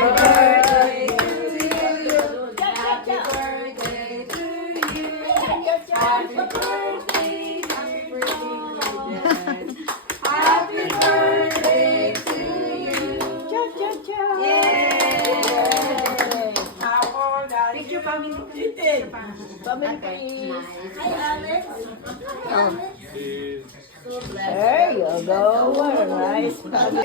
birthday to you. Happy birthday to you. Happy birthday, happy birthday. Happy birthday to you. Yay! How old are you? Picture family. Family, please. Hi, Alex. Oh. There you go. What a nice family.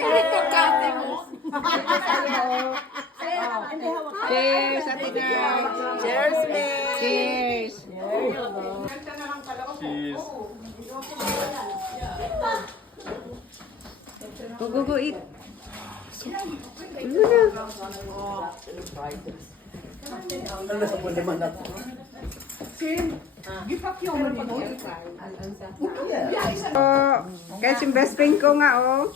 Cheers, Ate Girl. Cheers, May. Cheers. There you go. Go, go, go, eat. Oh, guys, yung best friend ko nga, oh.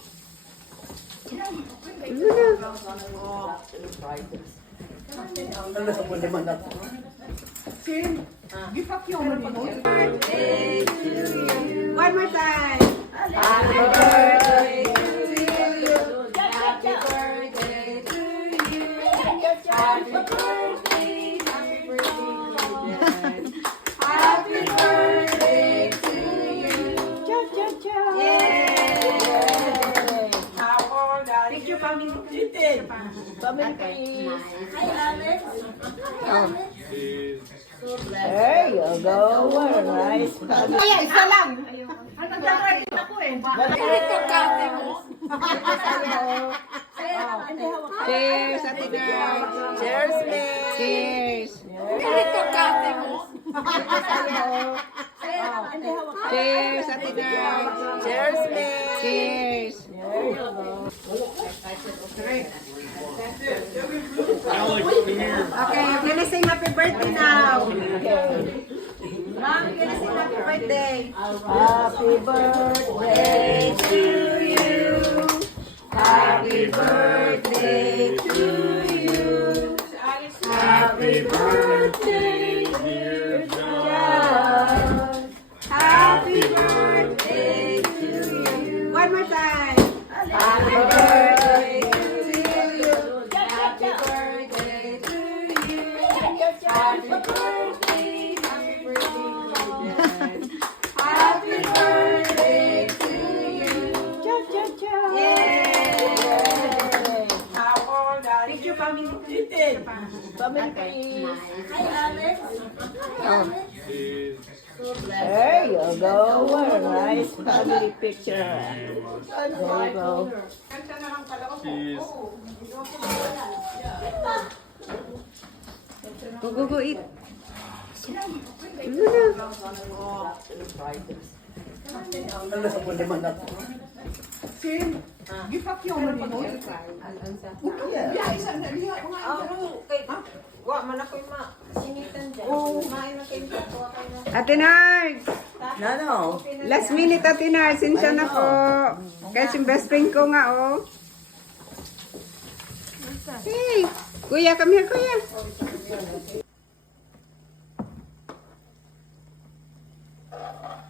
One more time. Happy birthday to you. Happy birthday to you. Happy birthday, happy birthday. Happy birthday to you. Yay! How old are you? Picture family. Family, please. Hi, Alex. Oh. There you go. What a nice family. Ay, isa lang. Ang nagkakredit ako eh. Cheers, Ate Girl. Cheers, May. Cheers. Cheers, Ate Girl. Cheers, May. Cheers. There you go. Okay, I'm gonna sing happy birthday now. Mom, I'm gonna sing happy birthday. Happy birthday to you. Happy birthday to you. Happy birthday, dear John. Happy birthday to you. One more time. Happy birthday to you. Happy birthday to you. Happy birthday, happy birthday. Happy birthday to you. Yay! How old are you? Picture family. Family, please. Hi, Alex. Oh. There you go. What a nice family picture. There you go. Go, go, go, eat. Ate Nard! No. Last minute, Ate Nard. Sinsya na po. Guys, yung best friend ko nga, oh. Hey! Kuya, come here, kuya.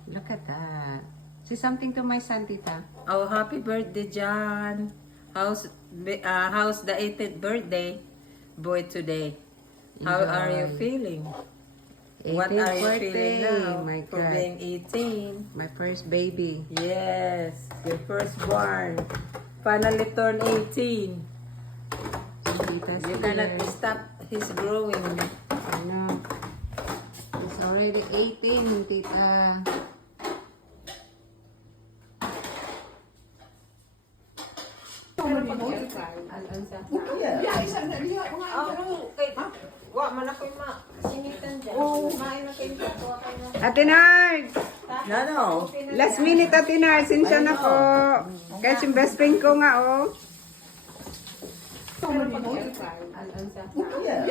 Look at that. Say something to my son, tita. Oh, happy birthday, John. How's the 18th birthday boy today? How are you feeling? What 18th are you birthday. feeling now My for God. being 18? My first baby. Yes, your firstborn. Finally turned 18. Tita's You here. cannot stop his growing. I know. He's already 18, tita. Ate Nard! No. Last minute, Ate Nard. Sinsya na po. Guys, yung best friend ko nga, oh. Yeah.